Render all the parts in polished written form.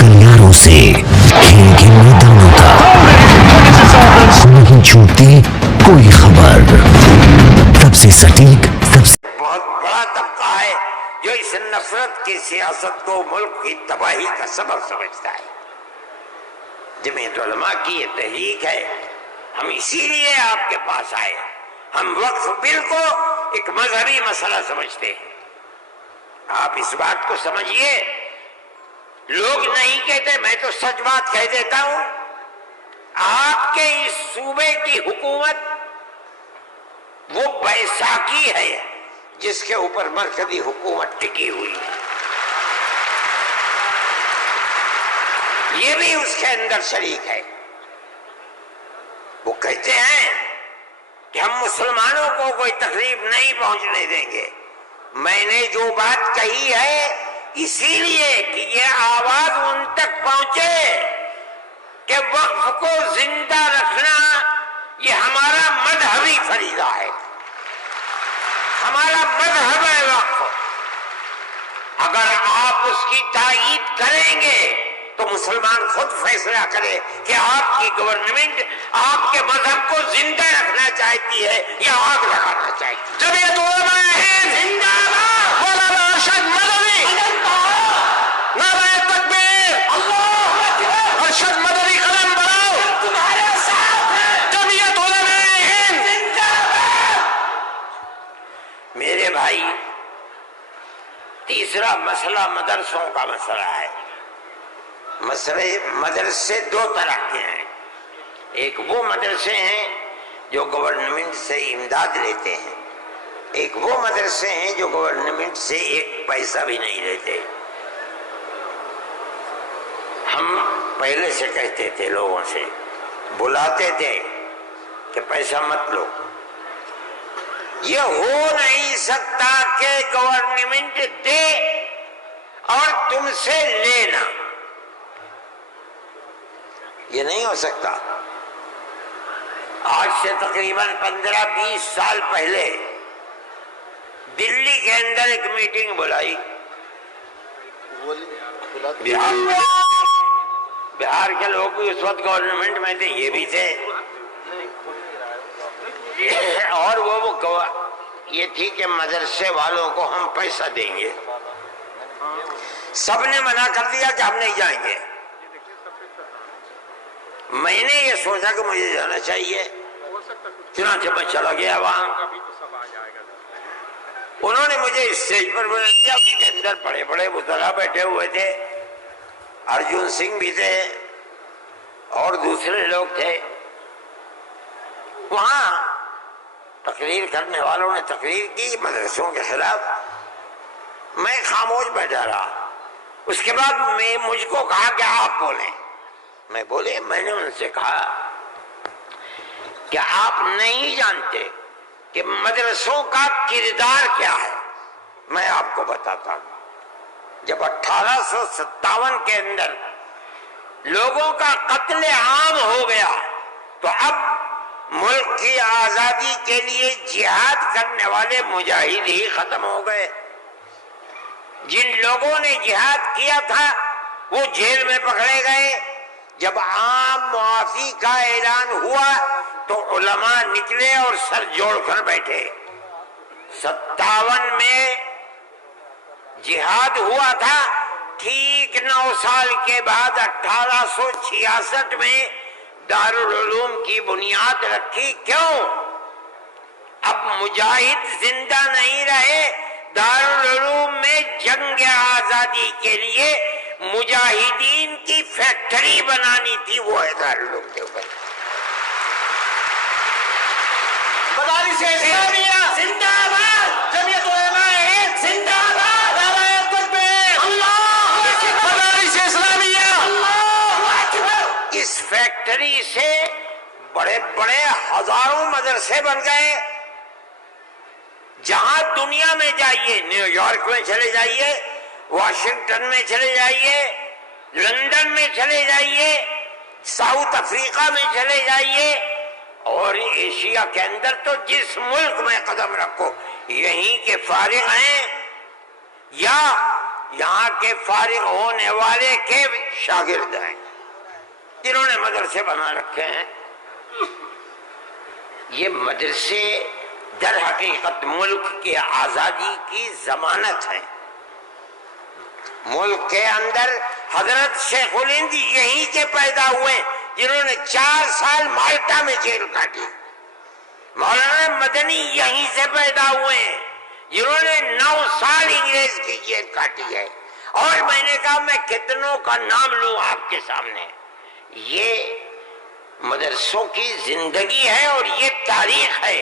گلیاروں سے کھیل کے میدانوں تک نہیں چھوٹتی کوئی خبر، سب سے سٹیک، سب سے بہت بڑا طبقہ ہے جو اس نفرت کی سیاست کو ملک کی تباہی کا سبب سمجھتا ہے۔ جمعیت علماء کی یہ تحریک ہے، ہم اسی لیے آپ کے پاس آئے۔ ہم وقف بل کو ایک مذہبی مسئلہ سمجھتے ہیں۔ آپ اس بات کو سمجھیے، لوگ نہیں کہتے، میں تو سچ بات کہہ دیتا ہوں، آپ کے اس صوبے کی حکومت وہ بیساکھی ہے جس کے اوپر مرکزی حکومت ٹکی ہوئی ہے، یہ بھی اس کے اندر شریک ہے۔ وہ کہتے ہیں کہ ہم مسلمانوں کو کوئی تکلیف نہیں پہنچنے دیں گے۔ میں نے جو بات کہی ہے اسی لیے کہ یہ آواز ان تک پہنچے کہ وقف کو زندہ رکھنا یہ ہمارا مذہبی فریضہ ہے، ہمارا مذہب ہے وقف۔ اگر آپ اس کی تائید کریں گے تو مسلمان خود فیصلہ کرے کہ آپ کی گورنمنٹ آپ کے مذہب کو زندہ رکھنا چاہتی ہے یا آگ لگانا چاہتی ہے۔ جمعیت علماء ہند زندہ باد، مولانا ارشد مدنی، نعرہ تکبیر، اللہ اکبر، ارشد مدنی قلم بڑھاؤ، تمہارے ساتھ ہیں، جمعیت علماء ہند زندہ باد۔ میرے بھائی، تیسرا مسئلہ مدرسوں کا مسئلہ ہے۔ مدرسے دو طرح کے ہیں، ایک وہ مدرسے ہیں جو گورنمنٹ سے امداد لیتے ہیں، ایک وہ مدرسے ہیں جو گورنمنٹ سے ایک پیسہ بھی نہیں لیتے۔ ہم پہلے سے کہتے تھے، لوگوں سے بلاتے تھے کہ پیسہ مت لو۔ یہ ہو نہیں سکتا کہ گورنمنٹ دے اور تم سے لینا، یہ نہیں ہو سکتا۔ آج سے تقریباً 15-20 سال پہلے دلی کے اندر ایک میٹنگ بلائی، بہار کے لوگ بھی اس وقت گورنمنٹ میں تھے، یہ بھی تھے، اور وہ یہ تھی کہ مدرسے والوں کو ہم پیسہ دیں گے۔ سب نے منع کر دیا کہ ہم نہیں جائیں گے۔ میں نے یہ سوچا کہ مجھے جانا چاہیے، چنانچہ میں چلا گیا وہاں۔ انہوں نے مجھے اسٹیج پر بلا دیا، اس کے اندر بڑے بڑے وزراء بیٹھے ہوئے تھے، ارجن سنگھ بھی تھے اور دوسرے لوگ تھے۔ وہاں تقریر کرنے والوں نے تقریر کی مدرسوں کے خلاف، میں خاموش بیٹھا رہا۔ اس کے بعد مجھ کو کہا کہ آپ بولیں۔ میں بولے، میں نے ان سے کہا کہ آپ نہیں جانتے کہ مدرسوں کا کردار کیا ہے۔ میں آپ کو بتاتا ہوں، جب 1857 کے اندر لوگوں کا قتل عام ہو گیا تو اب ملک کی آزادی کے لیے جہاد کرنے والے مجاہد ہی ختم ہو گئے۔ جن لوگوں نے جہاد کیا تھا وہ جیل میں پکڑے گئے۔ جب عام معافی کا اعلان ہوا تو علماء نکلے اور سر جوڑ کر بیٹھے۔ 57 میں جہاد ہوا تھا، ٹھیک 9 سال کے بعد 1866 میں دارالعلوم کی بنیاد رکھی۔ کیوں؟ اب مجاہد زندہ نہیں رہے، دارالعلوم میں جنگ آزادی کے لیے مجاہدین کی فیکٹری بنانی تھی، وہ ہے دارالعلوم دیوبند۔ مدارس اسلامیہ زندہ باد، جمعیت علماء ہند زندہ باد، نعرہ تکبیر، اللہ اکبر، مدارس اسلامیہ، اللہ اکبر۔ اس فیکٹری سے بڑے بڑے ہزاروں مدرسے بن گئے۔ جہاں دنیا میں جائیے، نیو یارک میں چلے جائیے، واشنگٹن میں چلے جائیے، لندن میں چلے جائیے، ساؤتھ افریقہ میں چلے جائیے، اور ایشیا کے اندر تو جس ملک میں قدم رکھو یہیں کے فارغ ہیں، یا یہاں کے فارغ ہونے والے کے شاگرد ہیں جنہوں نے مدرسے بنا رکھے ہیں۔ یہ مدرسے در حقیقت ملک کی آزادی کی ضمانت ہے۔ ملک کے اندر حضرت شیخ الہند یہیں کے پیدا ہوئے جنہوں نے 4 سال مالٹا میں جیل کاٹی۔ مولانا مدنی یہیں سے پیدا ہوئے ہیں جنہوں نے 9 سال انگریز کی جیل کاٹی ہے۔ اور میں نے کہا میں کتنوں کا نام لوں آپ کے سامنے۔ یہ مدرسوں کی زندگی ہے اور یہ تاریخ ہے۔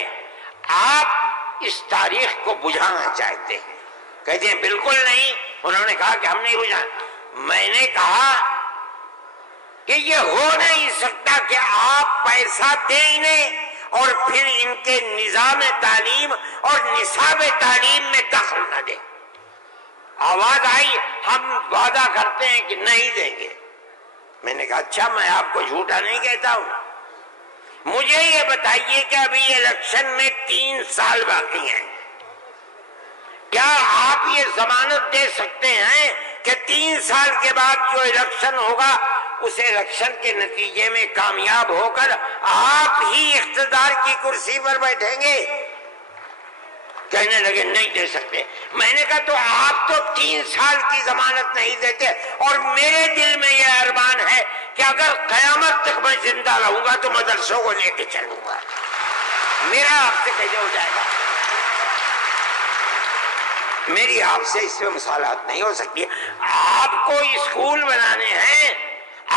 آپ اس تاریخ کو بجھانا چاہتے ہیں، کہتے ہیں بالکل نہیں۔ انہوں نے کہا کہ ہم نہیں بجھانا۔ میں نے کہا کہ یہ ہو نہیں سکتا کہ آپ پیسہ دیں انہیں اور پھر ان کے نظام تعلیم اور نصاب تعلیم میں دخل نہ دیں۔ آواز آئی ہم وعدہ کرتے ہیں کہ نہیں دیں گے۔ میں نے کہا اچھا، میں آپ کو جھوٹا نہیں کہتا ہوں۔ مجھے یہ بتائیے کہ ابھی الیکشن میں 3 سال باقی ہیں، کیا آپ یہ ضمانت دے سکتے ہیں کہ 3 سال کے بعد جو الیکشن ہوگا اس الیکشن کے نتیجے میں کامیاب ہو کر آپ ہی اقتدار کی کرسی پر بیٹھیں گے؟ کہنے لگے نہیں دے سکتے۔ میں نے کہا تو آپ تو 3 سال کی ضمانت نہیں دیتے، اور میرے دل میں یہ ارمان ہے کہ اگر قیامت تک میں زندہ رہوں گا تو مدرسوں کو لے کے چلوں گا۔ میرا آپ سے کیسے ہو جائے گا؟ میری آپ سے اس میں مصالحت نہیں ہو سکتی۔ آپ کو اسکول بنانے ہیں،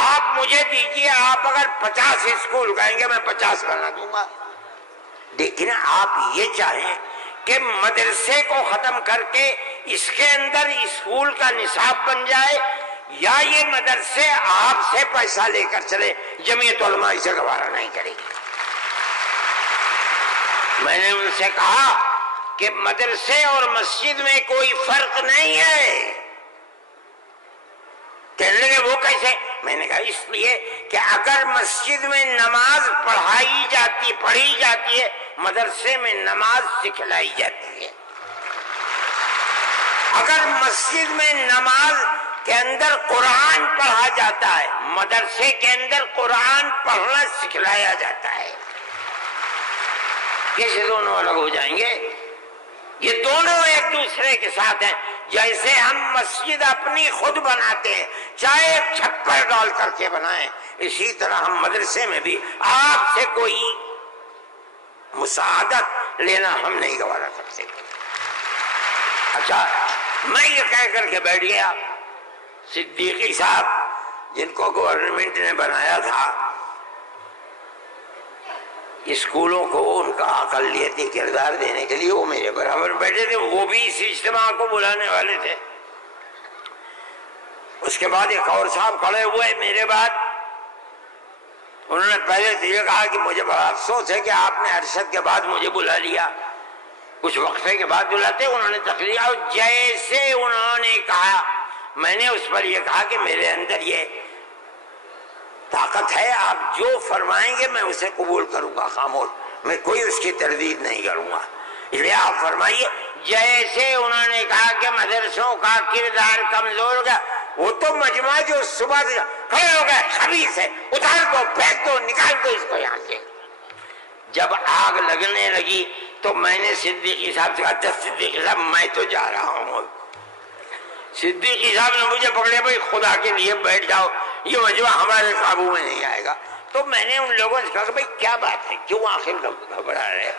آپ مجھے دیجئے، آپ اگر 50 اسکول کہیں گے میں 50 بنا دوں گا۔ لیکن آپ یہ چاہیں کہ مدرسے کو ختم کر کے اس کے اندر اسکول کا نصاب بن جائے، یا یہ مدرسے آپ سے پیسہ لے کر چلے، جمعیت علماء اسے گوارا نہیں کرے گی۔ میں نے ان سے کہا کہ مدرسے اور مسجد میں کوئی فرق نہیں ہے۔ کہنے لگے وہ کیسے؟ میں نے کہا اس لیے کہ اگر مسجد میں نماز پڑھی جاتی ہے، مدرسے میں نماز سکھلائی جاتی ہے۔ اگر مسجد میں نماز کے اندر قرآن پڑھا جاتا ہے، مدرسے کے اندر قرآن پڑھنا سکھلایا جاتا ہے۔ کیسے دونوں الگ ہو جائیں گے؟ یہ دونوں ایک دوسرے کے ساتھ ہیں۔ جیسے ہم مسجد اپنی خود بناتے ہیں، چاہے ایک چھپر ڈال کر کے بنائیں، اسی طرح ہم مدرسے میں بھی آپ سے کوئی مساعدت لینا ہم نہیں گوارا کرتے۔ اچھا، میں یہ کہہ کر کے بیٹھ گیا، صدیقی صاحب جن کو گورنمنٹ نے بنایا تھا اسکولوں کو ان کا اقلیتی کردار دینے کے لیے، وہ میرے برابر بیٹھے تھے، وہ بھی اس اجتماع کو بلانے والے تھے۔ اس کے بعد ایک اور صاحب کھڑے ہوئے میرے بعد، انہوں نے پہلے سے یہ کہا کہ مجھے بڑا افسوس ہے کہ آپ نے ارشد کے بعد مجھے بلا لیا، کچھ وقفے کے بعد بلاتے۔ انہوں نے تقریر، اور جیسے انہوں نے کہا، میں نے اس پر یہ کہا کہ میرے اندر یہ طاقت ہے، آپ جو فرمائیں گے میں اسے قبول کروں گا، خاموش، میں کوئی اس کی تردید نہیں کروں گا، اس لیے آپ فرمائیے۔ جیسے انہوں نے کہا کہ مدرسوں کا کردار کمزور ہو گیا، وہ تو مجمع جو صبح سے کھڑے ہو گئے، خبیث ہے، اتار دو، پھینک دو، نکال دو اس کو یہاں سے۔ جب آگ لگنے لگی تو میں نے صدیقی صاحب سے کہا، صدیقی صاحب میں تو جا رہا ہوں۔ صدیقی صاحب نے مجھے پکڑے، بھائی خدا کے لیے بیٹھ جاؤ، یہ مجمع ہمارے قابو میں نہیں آئے گا۔ تو میں نے ان لوگوں سے کہا کہ بھائی کیا بات ہے، کیوں آخر گھبرا رہے؟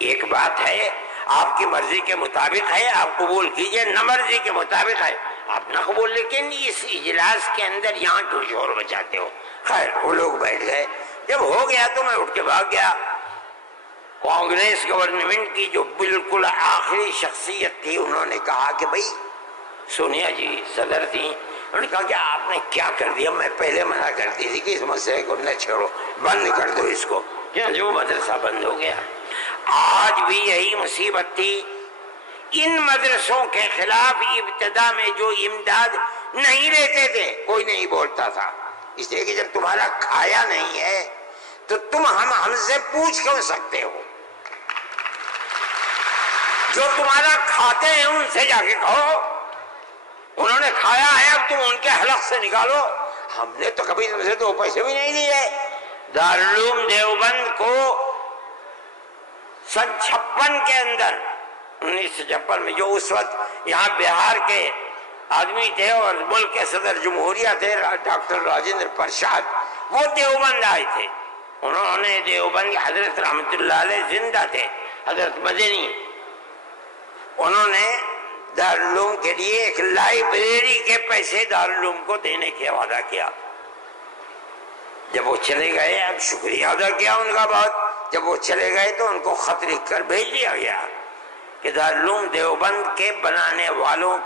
ایک بات ہے، آپ کی مرضی کے مطابق ہے، آپ قبول کیجئے، نہ مرضی کے مطابق ہے آپ نہ قبول، لیکن اس اجلاس کے اندر یہاں کیوں شور بچاتے ہو؟ خیر وہ لوگ بیٹھ گئے۔ جب ہو گیا تو میں اٹھ کے بھاگ گیا۔ کانگریس گورنمنٹ کی جو بالکل آخری شخصیت تھی، انہوں نے کہا کہ بھائی سونیا جی صدر تھیں، انہوں نے کہا کہ آپ نے کیا کر دیا، میں پہلے منع کرتی تھی کہ اس مسئلے کو نہ چھوڑو، بند کر دو اس کو، جو مدرسہ بند ہو گیا۔ آج بھی یہی مصیبت تھی، ان مدرسوں کے خلاف ابتدا میں جو امداد نہیں لیتے تھے کوئی نہیں بولتا تھا، اس لیے کہ جب تمہارا کھایا نہیں ہے تو تم ہم سے پوچھ کیوں سکتے ہو؟ جو تمہارا کھاتے ہیں ان سے جا کے کہو۔ انہوں نے کھایا ہے، اب تم ان کے حلق سے نکالو، ہم نے تو کبھی تم سے 2 پیسے بھی نہیں دیے۔ دارالعلوم دیوبند کو سن 56 کے اندر، 1956 میں، جو اس وقت یہاں بہار کے آدمی تھے اور ملک کے صدر جمہوریہ تھے ڈاکٹر راجندر پرساد، وہ دیوبند آئے تھے۔ انہوں نے دیوبند، حضرت رحمت اللہ علیہ زندہ تھے، حضرت مدنی، انہوں نے دارالعلوم کے لیے ایک لائبریری کے پیسے دارالعلوم کو دینے کے وعدہ کیا۔ جب وہ چلے گئے، اب شکریہ ادا کیا ان کا بہت، جب وہ چلے گئے تو ان کو خط لکھ کر بھیج دیا گیا کہ دارالعلوم دیوبند کے بنانے والوں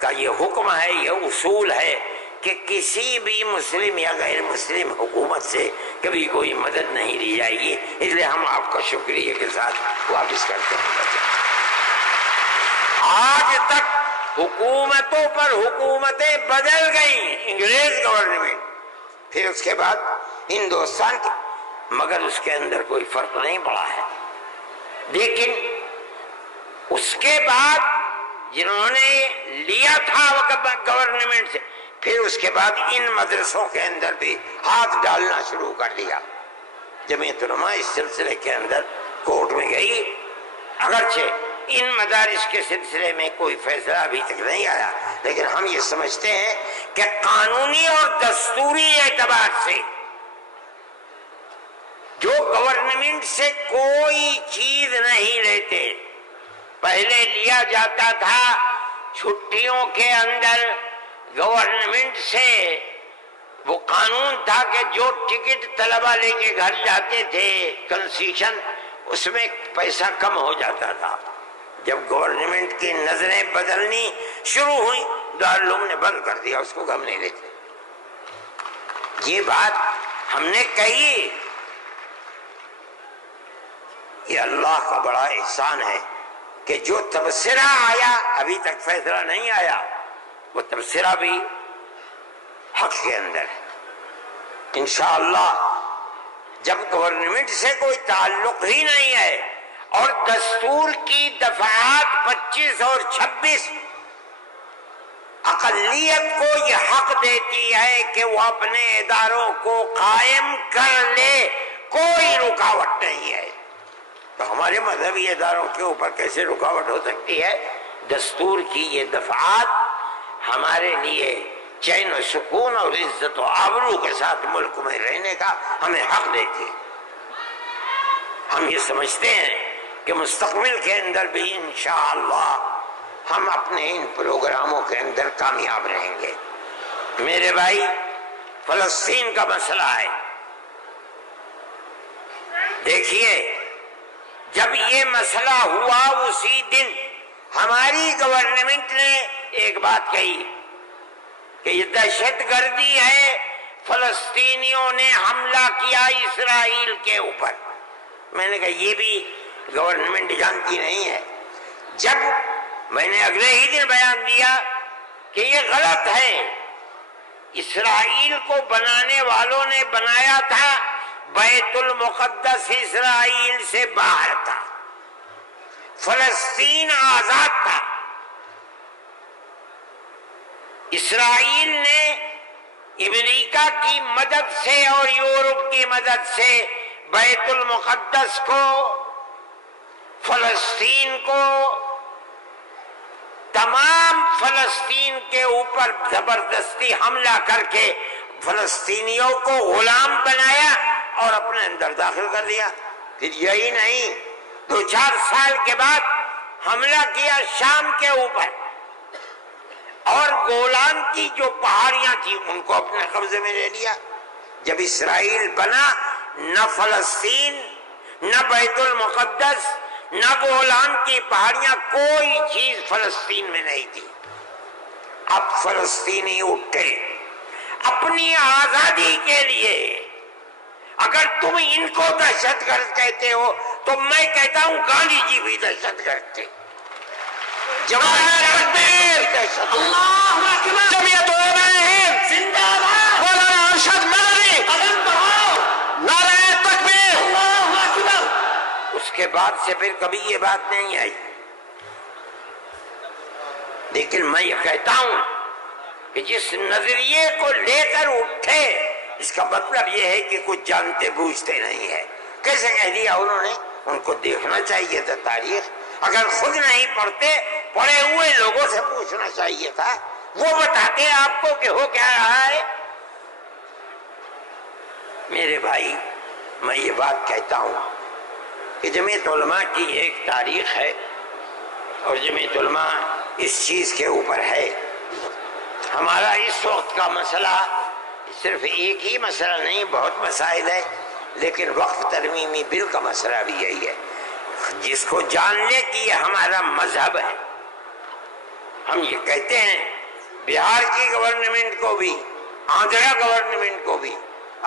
کا یہ حکم ہے، یہ اصول ہے کہ کسی بھی مسلم یا غیر مسلم حکومت سے کبھی کوئی مدد نہیں لی جائے گی، اس لیے ہم آپ کا شکریہ کے ساتھ واپس کرتے ہیں۔ آج تک حکومتوں پر حکومتیں بدل گئیں، انگریز گورنمنٹ، پھر اس کے بعد ہندوستان کی، مگر اس کے اندر کوئی فرق نہیں پڑا ہے۔ لیکن اس کے بعد جنہوں نے لیا تھا گورنمنٹ سے، پھر اس کے بعد ان مدرسوں کے اندر بھی ہاتھ ڈالنا شروع کر دیا۔ جمعیت علماء اس سلسلے کے اندر کورٹ میں گئی، اگرچہ ان مدارس کے سلسلے میں کوئی فیصلہ ابھی تک نہیں آیا، لیکن ہم یہ سمجھتے ہیں کہ قانونی اور دستوری اعتبار سے جو گورنمنٹ سے کوئی چیز نہیں لیتے، پہلے لیا جاتا تھا چھٹیوں کے اندر گورنمنٹ سے، وہ قانون تھا کہ جو ٹکٹ طلبہ لے کے گھر جاتے تھے کنسیشن، اس میں پیسہ کم ہو جاتا تھا۔ جب گورنمنٹ کی نظریں بدلنی شروع ہوئی، دارالعلوم نے بند کر دیا اس کو، ہم نہیں لیتے۔ یہ بات ہم نے کہی، یہ اللہ کا بڑا احسان ہے کہ جو تبصرہ آیا، ابھی تک فیصلہ نہیں آیا، وہ تبصرہ بھی حق کے اندر ہے۔ انشاءاللہ جب گورنمنٹ سے کوئی تعلق ہی نہیں ہے اور دستور کی دفعات 25 اور 26 اقلیت کو یہ حق دیتی ہے کہ وہ اپنے اداروں کو قائم کر لے، کوئی رکاوٹ نہیں ہے، تو ہمارے مذہبی اداروں کے اوپر کیسے رکاوٹ ہو سکتی ہے؟ دستور کی یہ دفعات ہمارے لیے چین و سکون اور عزت و آبرو کے ساتھ ملک میں رہنے کا ہمیں حق دیتی ہے۔ ہم یہ سمجھتے ہیں کہ مستقبل کے اندر بھی انشاءاللہ ہم اپنے ان پروگراموں کے اندر کامیاب رہیں گے۔ میرے بھائی، فلسطین کا مسئلہ ہے، دیکھیے جب یہ مسئلہ ہوا اسی دن ہماری گورنمنٹ نے ایک بات کہی کہ یہ دہشت گردی ہے، فلسطینیوں نے حملہ کیا اسرائیل کے اوپر۔ میں نے کہا یہ بھی گورنمنٹ جانتی نہیں ہے۔ جب میں نے اگلے ہی دن بیان دیا کہ یہ غلط ہے، اسرائیل کو بنانے والوں نے بنایا تھا، بیت المقدس اسرائیل سے باہر تھا، فلسطین آزاد تھا۔ اسرائیل نے امریکہ کی مدد سے اور یورپ کی مدد سے بیت المقدس کو، فلسطین کو، تمام فلسطین کے اوپر زبردستی حملہ کر کے فلسطینیوں کو غلام بنایا اور اپنے اندر داخل کر دیا۔ پھر یہی نہیں، 2-4 سال کے بعد حملہ کیا شام کے اوپر، اور گولان کی جو پہاڑیاں تھیں ان کو اپنے قبضے میں لے لیا۔ جب اسرائیل بنا، نہ فلسطین، نہ بیت المقدس، نہ گولان کی پہاڑیاں، کوئی چیز فلسطین میں نہیں تھی۔ اب فلسطینی اٹھے اپنی آزادی کے لیے۔ اگر تم ان کو دہشت گرد کہتے ہو تو میں کہتا ہوں گاندھی جی بھی دہشت گرد تھے، جمعیت علماء ہند زندہ باد، مولانا ارشد مدنی قدم بڑھاؤ، نعرہ تکبیر، اللہ اکبر۔ اس کے بعد سے پھر کبھی یہ بات نہیں آئی۔ لیکن میں یہ کہتا ہوں کہ جس نظریے کو لے کر اٹھے اس کا مطلب یہ ہے کہ کچھ جانتے بوجھتے نہیں ہے. کیسے کہہ دیا انہوں نے؟ ان کو دیکھنا چاہیے تھا تاریخ. اگر خود نہیں پڑھتے پڑھے ہوئے لوگوں سے پوچھنا چاہیے تھا، وہ بتاتے آپ کو کہ ہو کیا رہا ہے. میرے بھائی میں یہ بات کہتا ہوں کہ جمعیت علماء کی ایک تاریخ ہے اور جمعیت علماء اس چیز کے اوپر ہے. ہمارا اس وقت کا مسئلہ صرف ایک ہی مسئلہ نہیں، بہت مسائل ہے، لیکن وقف ترمیمی بل کا مسئلہ بھی یہی ہے جس کو جاننے کی یہ ہمارا مذہب ہے. ہم یہ کہتے ہیں بہار کی گورنمنٹ کو بھی، آندھرا گورنمنٹ کو بھی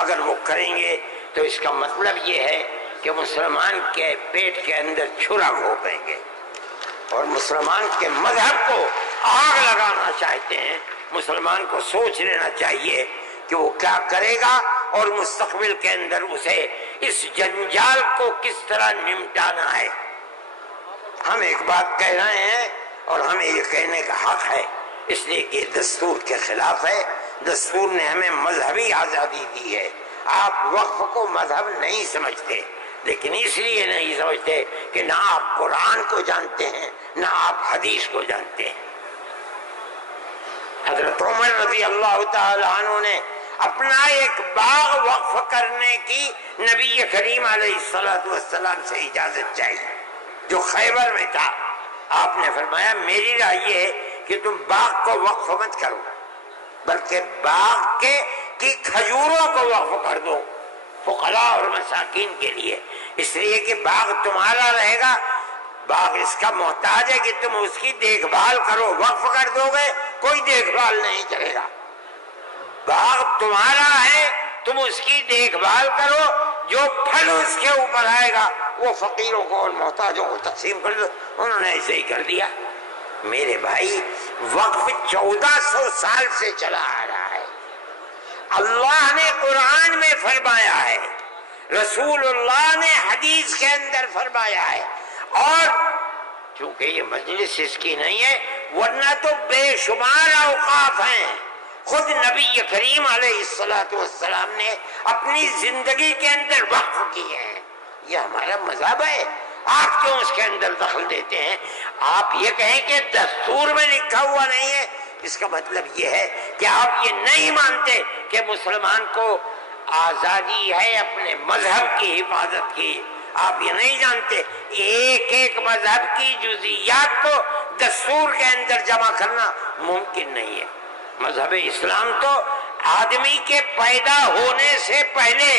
اگر وہ کریں گے تو اس کا مطلب یہ ہے کہ مسلمان کے پیٹ کے اندر چھرا گھونپیں گے اور مسلمان کے مذہب کو آگ لگانا چاہتے ہیں. مسلمان کو سوچ لینا چاہیے کہ وہ کیا کرے گا اور مستقبل کے اندر اسے اس جنجال کو کس طرح نمٹانا ہے. ہم ایک بات کہہ رہے ہیں اور ہمیں یہ کہنے کا حق ہے، اس لیے کہ دستور کے خلاف ہے. دستور نے ہمیں مذہبی آزادی دی ہے. آپ وقف کو مذہب نہیں سمجھتے، لیکن اس لیے نہیں سمجھتے کہ نہ آپ قرآن کو جانتے ہیں نہ آپ حدیث کو جانتے ہیں. حضرت عمر رضی اللہ تعالی عنہ نے اپنا ایک باغ وقف کرنے کی نبی کریم علیہ السلام سے اجازت چاہیے جو خیبر میں تھا. آپ نے فرمایا میری رائے یہ ہے کہ تم باغ کو وقف مت کرو بلکہ باغ کی کھجوروں کو وقف کر دو فقراء اور مساکین کے لیے، اس لیے کہ باغ تمہارا رہے گا. باغ اس کا محتاج ہے کہ تم اس کی دیکھ بھال کرو. وقف کر دو گے کوئی دیکھ بھال نہیں کرے گا. باغ تمہارا ہے، تم اس کی دیکھ بھال کرو، جو پھل اس کے اوپر آئے گا وہ فقیروں کو اور محتاجوں کو تقسیم کر دو. انہوں نے ایسے ہی کر دیا. میرے بھائی وقف 1400 سال سے چلا آ رہا ہے. اللہ نے قرآن میں فرمایا ہے، رسول اللہ نے حدیث کے اندر فرمایا ہے، اور چونکہ یہ مجلس اس کی نہیں ہے ورنہ تو بے شمار اوقاف ہیں. خود نبی کریم علیہ السلام نے اپنی زندگی کے اندر وقف کیے ہیں. یہ ہمارا مذہب ہے. آپ کیوں اس کے اندر دخل دیتے ہیں؟ آپ یہ کہیں کہ دستور میں لکھا ہوا نہیں ہے، اس کا مطلب یہ ہے کہ آپ یہ نہیں مانتے کہ مسلمان کو آزادی ہے اپنے مذہب کی حفاظت کی. آپ یہ نہیں جانتے ایک ایک مذہب کی جزئیات کو دستور کے اندر جمع کرنا ممکن نہیں ہے. مذہب اسلام تو آدمی کے پیدا ہونے سے پہلے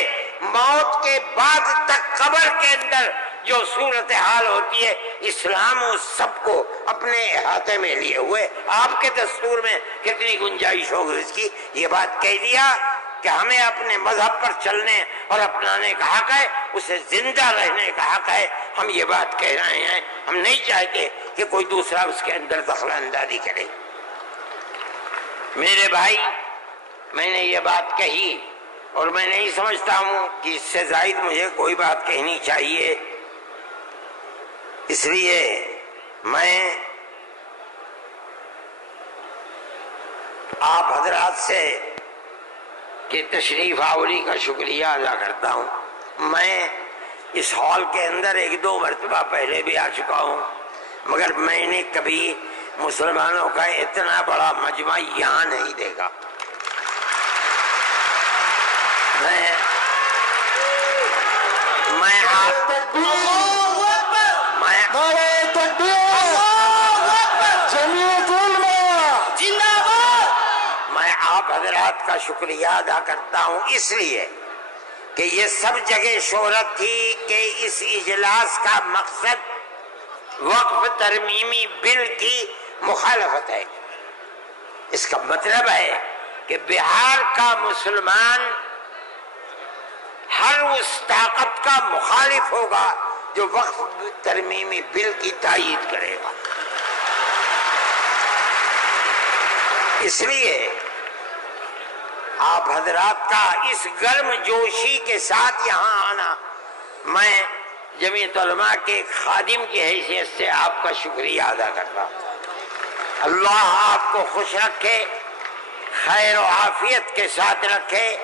موت کے بعد تک قبر کے اندر جو صورتحال ہوتی ہے اسلام اس سب کو اپنے احاطے میں لیے ہوئے. آپ کے دستور میں کتنی گنجائش ہوگی اس کی؟ یہ بات کہہ دیا کہ ہمیں اپنے مذہب پر چلنے اور اپنانے کا حق ہے، اسے زندہ رہنے کا حق ہے. ہم یہ بات کہہ رہے ہیں، ہم نہیں چاہتے کہ کوئی دوسرا اس کے اندر دخل اندازی کرے. میرے بھائی میں نے یہ بات کہی اور میں نہیں سمجھتا ہوں کہ اس سے زائد مجھے کوئی بات کہنی چاہیے. اس لیے میں آپ حضرات سے کہ تشریف آوری کا شکریہ ادا کرتا ہوں. میں اس ہال کے اندر 1-2 مرتبہ پہلے بھی آ چکا ہوں، مگر میں نے کبھی مسلمانوں کا اتنا بڑا مجمع یہاں نہیں دیکھا. میں آپ حضرات کا شکریہ ادا کرتا ہوں اس لیے کہ یہ سب جگہ شہرت تھی کہ اس اجلاس کا مقصد وقف ترمیمی بل کی مخالفت ہے. اس کا مطلب ہے کہ بہار کا مسلمان ہر اس طاقت کا مخالف ہوگا جو وقف ترمیمی بل کی تائید کرے گا. اس لیے آپ حضرات کا اس گرم جوشی کے ساتھ یہاں آنا، میں جمعیت علماء کے خادم کی حیثیت سے آپ کا شکریہ ادا کرتا ہوں. اللہ آپ کو خوش رکھے، خیر و عافیت کے ساتھ رکھے،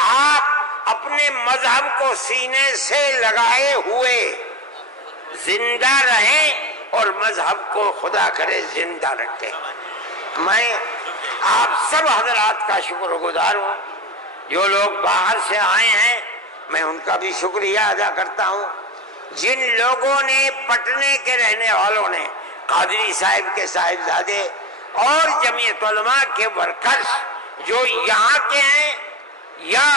آپ اپنے مذہب کو سینے سے لگائے ہوئے زندہ رہیں اور مذہب کو خدا کرے زندہ رکھے۔ میں آپ سب حضرات کا شکر گزار ہوں، جو لوگ باہر سے آئے ہیں میں ان کا بھی شکریہ ادا کرتا ہوں۔ جن لوگوں نے پٹنے کے رہنے والوں نے، قادری صاحب کے صاحبزادے اور جمعیت علماء کے ورکرز جو یہاں کے ہیں یا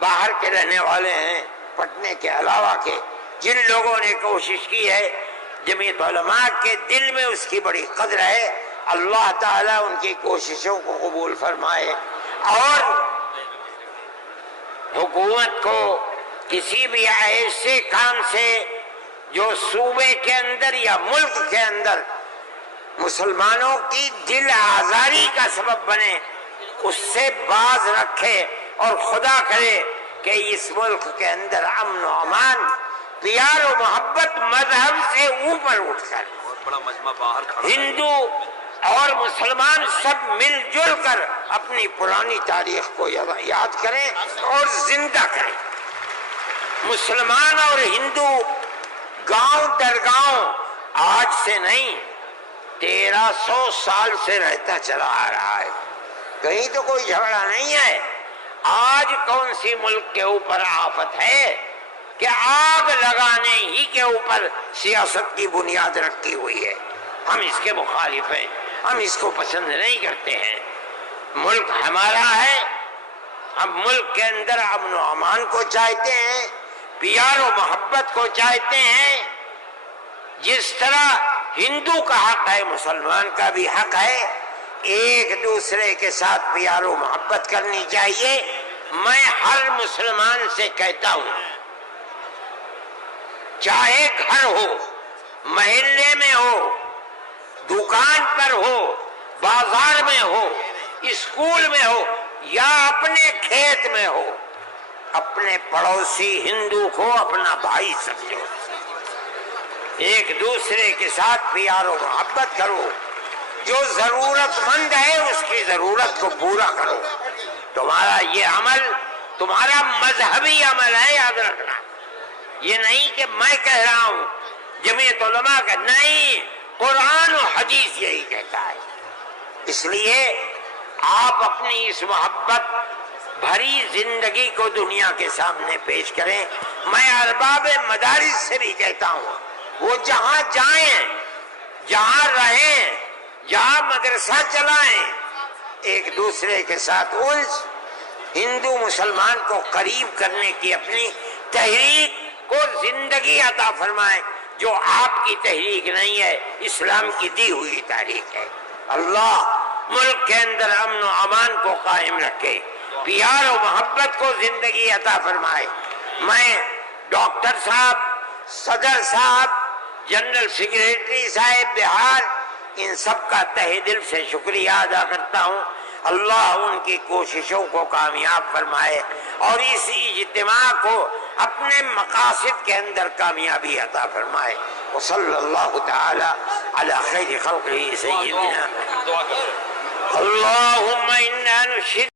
باہر کے رہنے والے ہیں پٹنے کے علاوہ کے، جن لوگوں نے کوشش کی ہے، جمعیت علماء کے دل میں اس کی بڑی قدر ہے، اللہ تعالیٰ ان کی کوششوں کو قبول فرمائے اور حکومت کو کسی بھی ایسے کام سے جو صوبے کے اندر یا ملک کے اندر مسلمانوں کی دل آزاری کا سبب بنے اس سے باز رکھے، اور خدا کرے کہ اس ملک کے اندر امن و امان، پیار و محبت مذہب سے اوپر اٹھ کر ہندو اور مسلمان سب مل جل کر اپنی پرانی تاریخ کو یاد کریں اور زندہ کریں۔ مسلمان اور ہندو گاؤں در گاؤں آج سے نہیں 1300 سال سے رہتا چلا آ رہا ہے، کہیں تو کوئی جھگڑا نہیں ہے۔ آج کون سی ملک کے اوپر آفت ہے کہ آگ لگانے ہی کے اوپر سیاست کی بنیاد رکھی ہوئی ہے؟ ہم اس کے مخالف ہیں، ہم اس کو پسند نہیں کرتے ہیں۔ ملک ہمارا ہے، ہم ملک کے اندر امن و امان کو چاہتے ہیں، پیار و محبت کو چاہتے ہیں۔ جس طرح ہندو کا حق ہے مسلمان کا بھی حق ہے، ایک دوسرے کے ساتھ پیار و محبت کرنی چاہیے۔ میں ہر مسلمان سے کہتا ہوں، چاہے گھر ہو، محلے میں ہو، دکان پر ہو، بازار میں ہو، اسکول میں ہو یا اپنے کھیت میں ہو، اپنے پڑوسی ہندو کو اپنا بھائی سمجھو، ایک دوسرے کے ساتھ پیار و محبت کرو، جو ضرورت مند ہے اس کی ضرورت کو پورا کرو۔ تمہارا یہ عمل تمہارا مذہبی عمل ہے، یاد رکھنا۔ یہ نہیں کہ میں کہہ رہا ہوں، جمعیت علماء کا نہیں، قرآن و حدیث یہی کہتا ہے۔ اس لیے آپ اپنی اس محبت بھری زندگی کو دنیا کے سامنے پیش کریں۔ میں ارباب مدارس سے بھی کہتا ہوں، وہ جہاں جائیں، جہاں رہیں، جہاں مدرسہ چلائیں، ایک دوسرے کے ساتھ الجھ ہندو مسلمان کو قریب کرنے کی اپنی تحریک کو زندگی عطا فرمائیں، جو آپ کی تحریک نہیں ہے، اسلام کی دی ہوئی تحریک ہے۔ اللہ ملک کے اندر امن و امان کو قائم رکھے، پیار و محبت کو زندگی عطا فرمائے۔ میں ڈاکٹر صاحب، صدر صاحب، جنرل سیکریٹری صاحب بہار، ان سب کا تہہ دل سے شکریہ ادا کرتا ہوں۔ اللہ ان کی کوششوں کو کامیاب فرمائے اور اس اجتماع کو اپنے مقاصد کے اندر کامیابی عطا فرمائے۔ وصلی اللہ تعالی علی خیر خلقہ سیدنا اللہم انا نشہد